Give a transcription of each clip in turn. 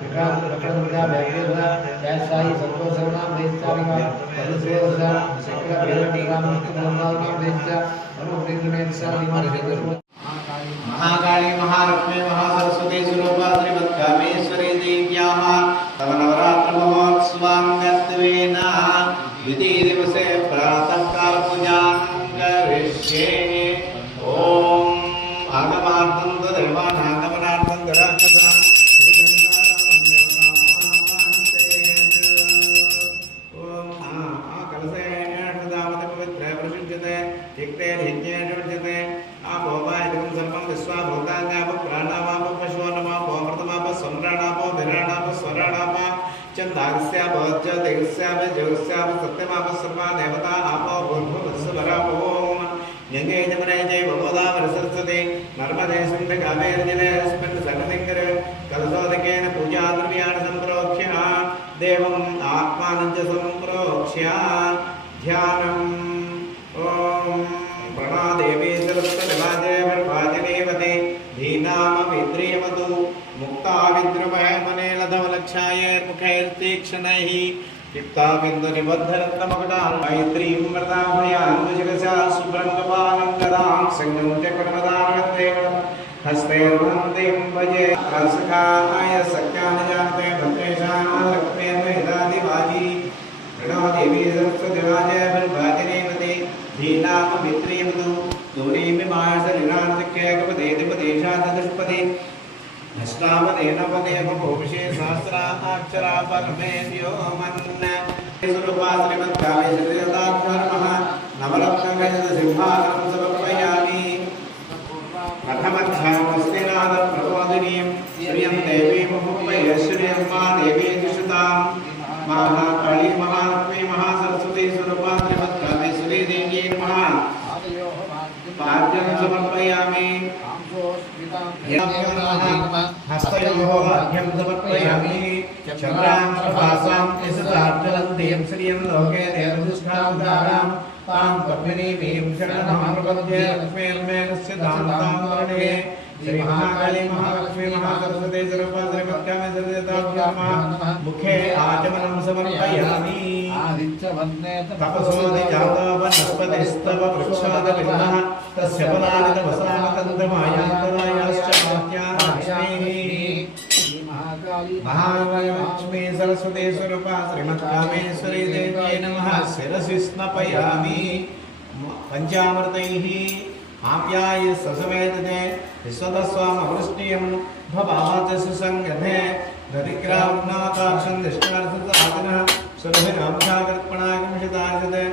विक्रांत बैगेदा जयसाई संतोष नाम देशचारिका पदसोसा सकल बेरटी नाम नाम देशचा अनुप्रीत में सारी महाकाली महालक्ष्मी महासरस्वती स्वरूपा श्रीमद्कामेश्वरी देव्याः नवरात्र महोत्सवांगत्वेन द्वितीय दिवसे प्रातः काल पूजां करिष्ये। ओम आगमार्थं देवानागमनार्थं गराक्षसां गंगे जमुने जय गोदावरी सरस्वती नर्मदे सिंधु कावेरी जलेऽस्मिन् सन्निधिं कलशोदकेन पूजा द्रव्याणि सम्प्रोक्ष्य देवम् आत्मानं च सम्प्रोक्ष्य ध्यानम् ॐ प्रणदेवी सरस्वती वाजनेवते धीनामविद्रियवतु मुक्ता विद्रुमहे लधवलक्षायैर्मुखैर्तीक्ष्णैः पिप्ताबिन्दुनिबद्धरत्नमकुटां मैत्रीं मृताभयान्विजगसा सुब्रह्मपालङ्करां संगं च कडमदानवन्ते हस्तैर्वन्दिं भजे रसखाय सख्यानि जानते भद्रेशां लक्ष्मीर्वेदादिवाजी प्रणो देवी सरस्वतीवाजयभिर्भाजनेवते धीनामविद्रियवतु दूरीमिमायसलिनार्तिक्यैकपदेधिपदेशादुष्पदे अष्टावदेनपदे भूषे सहस्राक्षरा परमेद्यो मन्न स्वरूपा श्रीमद्कामेश्वरीदाभ्यर्मः नवरत्नगजसिंहासनं समर्पयामि। प्रथमध्यानमस्तिनाद प्रबोधिनीं श्रियं देवी मुहुपयश्रियं मा देवी दुषितां महाकाली महालक्ष्मी महासरस्वती स्वरूपा श्रीमद्कामेश्वरी देव्यै नमः। पाद्यं समर्पयामि। हस्तयोः अर्घ्यं समर्पयामि। चन्द्रांशभासां यशसार्जलन्तीं श्रियं लोके देवदुष्टां तां पद्मिनीं शरणं प्रपद्ये लक्ष्मीर्मेनस्य दान्तां वर्णे श्री महाकाली महालक्ष्मी महासरस्वती स्वरूपा श्रीमद्कामेश्वरी देव्याः मुखे आचमनं समर्पयामि। तपसोऽधिजातो वनस्पतिस्तव वृक्षादविन्दः तस्य फलानिधवसानतन्द्रमायान्तरायाश्च महालक्ष्मी सरस्वती स्वरूपा श्रीमद्कामेश्वरी देव्यै नमः। शिरसि स्नपयामि। पञ्चामृतैः आप्याय ससमेतते विश्वतस्वामवृष्टियं भवाच सुसंगते नदिग्रामनाथाक्षं दिष्टार्थसाधनः सुरभिनामसागर्पणागमशितार्जते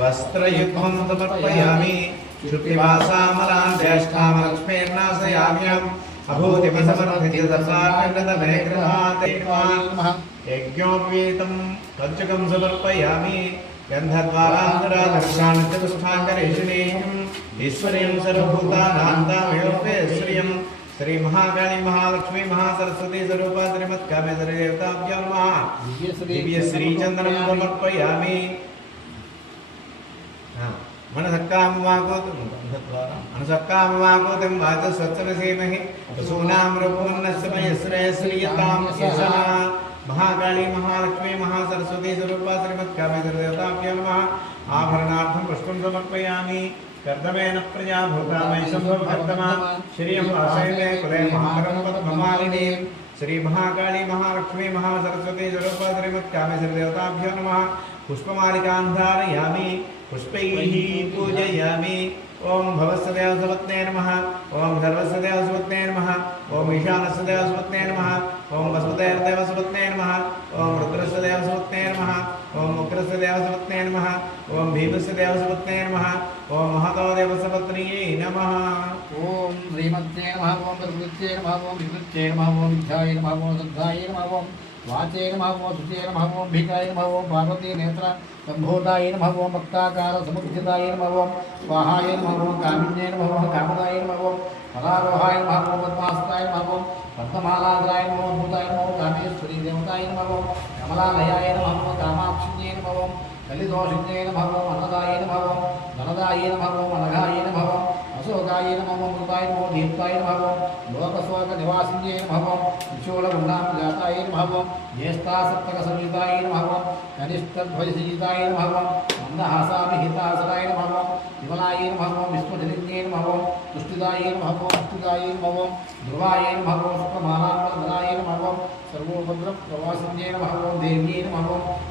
वस्त्रयुग्मं समर्पयामि। श्रुतिवासामलां ज्येष्ठामलक्ष्मीर्नाशयाम्यहम् अभूतिमसमर्थितदशाखण्डतमे गृहाते यज्ञोपवीतं कञ्चकं समर्पयामि। गन्धद्वारान्तराधर्षाणि चतुष्टाङ्गरेषिणीम् ईश्वर्यं सर्वभूतानान्तामेवोपेश्वर्यं श्री महाकाली महालक्ष्मी महासरस्वती स्वरूपा श्रीमद्कामेश्वरी देवताभ्यो नमः। दिव्यश्रीचन्दनं समर्पयामि। मनसक्कामवाकोतं वाचस्वत्सवसेमहि पशूनां रूपवन्नस्य मयश्रेयश्रीयतां यशः। महाकाली महालक्ष्मी महासरस्वती स्वरूपा श्रीमद्कामेश्वरी देवताभ्यो नमः। आभरणार्थं पुष्पं समर्पयामि। कर्दमेन प्रजा भूतामैशं भक्तमा श्रियं वासयते कुले महाकरं पद्ममालिनीं श्री महाकाली महालक्ष्मी महासरस्वती स्वरूपा श्रीमद्कामेश्वरी देवताभ्यो नमः। पुष्पमालिकां धारयामि। पुष्पैः पूजयामि। ओम भवस्य देवसुपत्ने नमः। ओम सर्वस्य देवसुपत्ने नमः। ओम ईशानस्य देवसुपत्ने नमः। ओम वसुदेवदेवसुपत्ने नमः। ओम रुद्रस्य देवसुपत्ने नमः। ओम उग्रस्य देवसुपत्ने नमः। ओम भीमस्य देवसुपत्ने नमः। ओम महतो देवसुपत्न्यै नमः। ओम श्रीमत्ये नमः। ओम प्रकृत्ये नमः। ओम विकृत्ये नमः। ओम विद्याय नमः। ओम सद्धाय नमः। ओम वाचे नमः। ओम सुते नमः। ओम भिकाय नमः। ओम पार्वती नेत्र संभूताय नमः। ओम भक्ताकार समुचिताय नमः। ओम स्वाहाय नमः। ओम कामिन्ये नमः। ओम कामदाय नमः। ओम फलारोहाय नमः। ओम पद्मासनाय नमः। ओम पद्ममालाधराय नमः। ओम भूताय नमः। ओम कामेश्वरी देवताय नमः। ओम कमलालयाय नमः। ओम कामाक्षिण्ये नमः। ओम कलिदोषिण्ये नमः। ओम अन्नदाय नमः। ओम धनदाय नमः। ओम अनघाय नमः। अशोकाय नमः मृताय नमः दीप्ताय नमः लोकशोकनिवासिन्ये नमः विशूलगुणां जाताय नमः ज्येष्ठासप्तकसंयुताय नमः कनिष्ठध्वजसंयुताय नमः मन्दहासाभिहितासनाय नमः विमलाय नमः विष्णुधरिण्ये नमः तुष्टिदाय नमः पुष्टिदाय नमः ध्रुवाय नमः सुखमालाय नमः सर्वोपद्रवप्रवासिन्ये नमः देव्ये नमः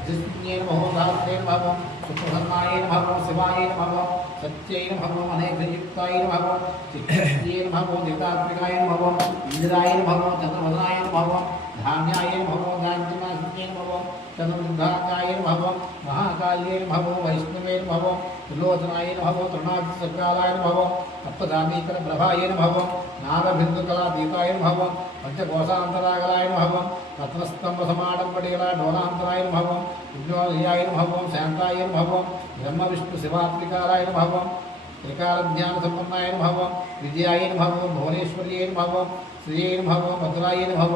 जिस्मिन्ये नमः धात्रे नमः सुप्रसन्नाय नमः शिवाय नमः सत्यै नमः अनेकयुक्ताय नमः चित्तये नमः दितात्मिकाय नमः इंद्राय नमः चंद्रवदनाय नमः धान्याय नमः गान्धिमासिन्ये नमः चंद्रदुर्गाय नमः महाकाल्ये नमः वैष्णवे नमः त्रिलोचनाय नमः तृणादिसर्गालाय नमः सप्तधामीकरप्रभाय नमः नागबिन्दुकलादीपाय नमः पंचकोशान्तरागलाय नमः रत्नस्तंभसमाडम्बडिगला डोलान्तराय नमः विघ्नोदयाय नमः शान्ताय नमः ब्रह्मविष्णुशिवात्मिकालाय नमः त्रिकालज्ञानसम्पन्नाय नमः विजयाय नमः भुवनेश्वर्यै नमः श्रिये नमः भद्राय नमः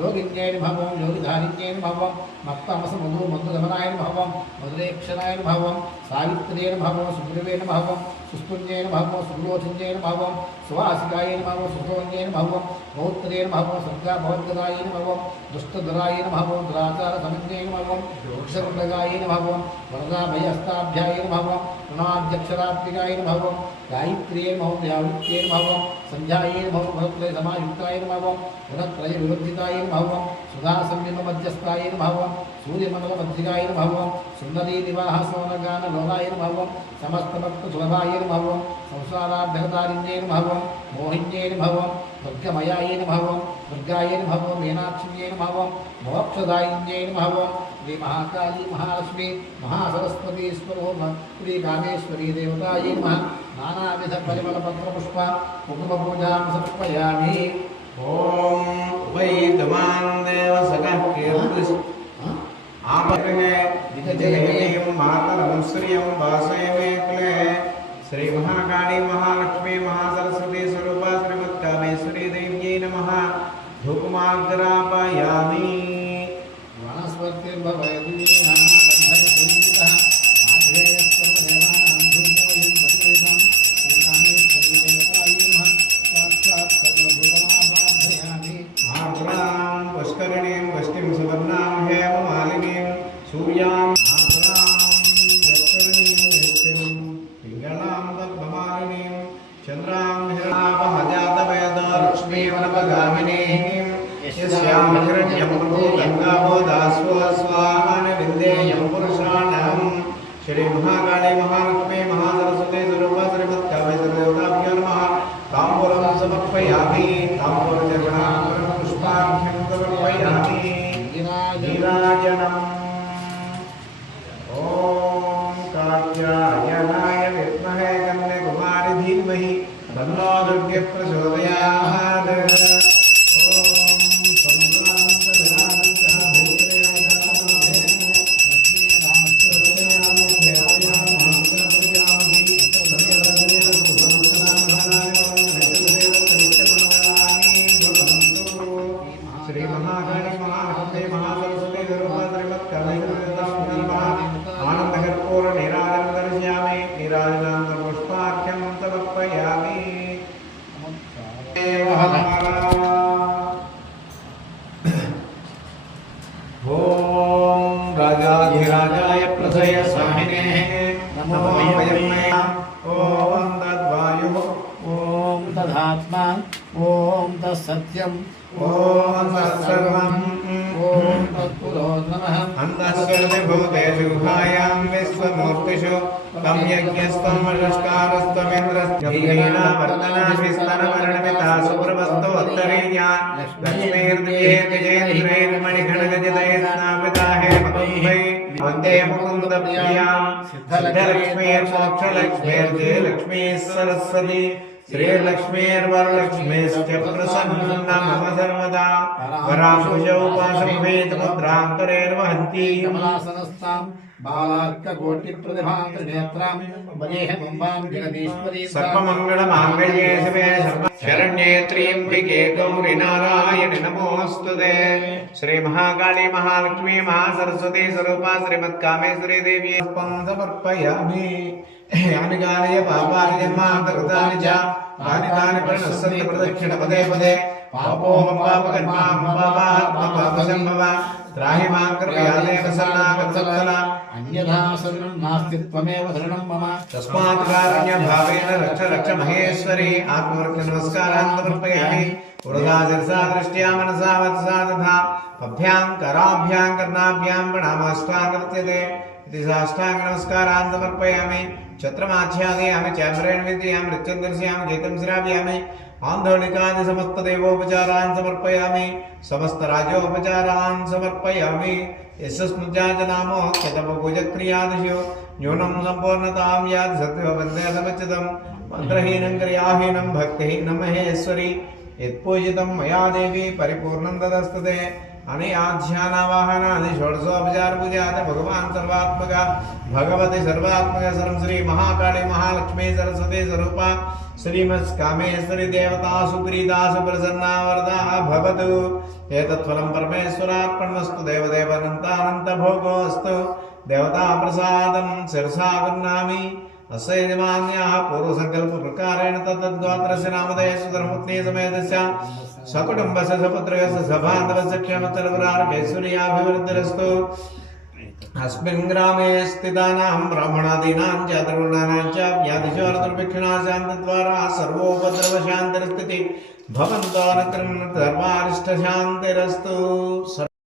योगिन्यै नमः योगिधारिण्यै नमः मत्तमसमधुमधुगमनाय नमः मधुरेक्षणाय नमः सावित्र्यै नमः सुग्रीवे नमः सुस्तुन्यै नमः सुलोचन्यै नमः सुवासिकाय नमः सुतोन्यै नमः पौत्रे नमः सर्गाभवद्गदाय नमः दुष्टधराय नमः दुराचारसमन्यै नमः वृक्षकुण्डगाय नमः वरदाभयस्ताभ्याय नमः प्रणवाध्यक्षरात्मिकाय नमः गायत्र्यै नमः यावित्र्यै नमः संध्यायै नमः भवत्रे समायुक्ताय नमः गुणत्रयविवर्जिताय नमः सुधासंयममध्यस्थाय नमः सूर्यमण्डलमध्यगाय नमः सुन्दरीनिवाहसोनगानलोलाय नमः समस्तभक्तसुलभाय नमः संसाराभ्यगतारिण्यै नमः मोहिन्यै नमः दुर्गमयाय नमः दुर्गाय नमः मीनाक्षिण्यै नमः मोक्षदायिन्यै नमः श्री महाकाली महालक्ष्मी महासरस्वती श्री कामेश्वरी देवतायै नमः नानाविध परिमलपत्रपुष्प कुङ्कुमपूजां समर्पयामि। ओम वैद्यमान देव सकः कीर्तिस् आपरे विजयमेयं मातरं श्रियं वासयमे कुले श्री महाकाली महालक्ष्मी महासरस्वती स्वरूपा श्रीमत्कामेश्वरी देव्यै नमः धूपमाग्रापयामि। वनस्पतिर्भवति श्री महाकाली महालक्ष्मी महासरस्वती स्वरूपा श्रीमत्कामेश्वरी देवताभ्यो नमः ताम्बूलं समर्पयामि। ताम्बूलचर्पणां पुष्पाभ्यं समर्पयामि। नीराजनम् ॐ कात्यायनाय विद्महे कन्याकुमारी धीमहि तन्नो दुर्गे प्रचोदयात्। राजाधिराजाय प्रथय स्वामिने नमो वयमे। ओम तद्वायुः ओम तदात्मा ओम तत्सत्यम ओम तत्सर्वम् ओम तत्पुरो नमः। अन्तः सर्वभूतेषु गुहायां विश्वमूर्तिषु तं यज्ञस्तं वषट्कारस्तमिन्द्रस्यवर्तनाभिस्तनवर्णमिता सुप्रभस्तोत्तरीया लक्ष्मीर्दिव्ये गजेन्द्रैर्मणिगणगजितैः स्थापिता हेमकुम्भैः वन्दे मुकुन्दप्रियां सिद्धलक्ष्मीर्मोक्षलक्ष्मीर्जयलक्ष्मीः सरस्वती श्रीलक्ष्मीर्वरलक्ष्मीश्च प्रसन्ना मम सर्वदा वरांशुजौ पाशमुपेतमुद्रान्तरेर्वहन्ति कमलासनस्तां बालार्ककोटिप्रतिभान्तर्नेत्रां वदेह मुम्बां जगदीश्वरी सर्वमङ्गलमाङ्गल्ये शिवे शरण्ये त्र्यम्बिके गौरि नारायणि नमोऽस्तुते। श्री महाकाली महालक्ष्मी महासरस्वती स्वरूपा श्रीमत्कामेश्वरी देवी समर्पयामि। यानि कार्य पापानि जन्मान्तकृतानि च तानि तानि परिणश्यन्ति प्रदक्षिण पदे पदे पापोऽहं पापकर्माहं पापात्मपापसम्भव त्राहि मां कृपया देव शरणागतवत्सल अन्यथा शरणं नास्ति त्वमेव शरणं मम तस्मात् कारुण्यभावेन रक्ष रक्ष महेश्वरी आत्मरक्षनमस्कारान् समर्पयामि पुरधा शिरसा दृष्ट्या मनसा वत्सा तथा पभ्यां कराभ्यां कर्णाभ्यां प्रणामस्त्वाङ्गर्त्यते इति साष्टाङ्गनमस्कारान् समर्पयामि छत्रमाच्छादयामि चाम्रेण विद्यामि नृत्यं दर्शयामि गीतं श्रावयामि आन्धोलिकादि समस्तदेवोपचारान् समर्पयामि समस्तराजोपचारान् समर्पयामि यस्मज्जातनामो क्षतपपूजक्रियादिषु न्यूनं सम्पूर्णतां यात् सत्त्वबन्धे समच्युतं मन्त्रहीनं क्रियाहीनं भक्तिहीनं महेश्वरी यत्पूजितं मया देवी परिपूर्णं तदस्तुते अनयाध्यानावाहनादि षोडशोपचारपूजात भगवान् सर्वात्मक भगवती सर्वात्मक सर्व श्री महाकाली महालक्ष्मी सरस्वती स्वरूपा श्रीमत्कामेश्वरी देवता सुप्रीता सुप्रसन्ना वरदा भवतु एतत्फलं परमेश्वरार्पणमस्तु देवदेवानन्तानन्त भोगोऽस्तु देवता प्रसादं शिरसा गृह्णामि अस्य यजमान्याः पूर्वसङ्कल्पप्रकारेण तद्गोत्रस्य नामधेयस्य धर्मपत्नी समेतस्य सकुटुम्बस्य सपुत्रस्य सबान्धवस्य क्षेमचरवरार्गैश्वर्याभिवृद्धिरस्तु अस्मिन् ग्रामे स्थितानां ब्राह्मणादीनां च तरुणानां च व्याधिशोरदुर्भिक्षणाशान्तिद्वारा सर्वोपद्रवशान्तिरस्थितिः भवन्तो अनुक्रमन् सर्वारिष्टशान्तिरस्तु।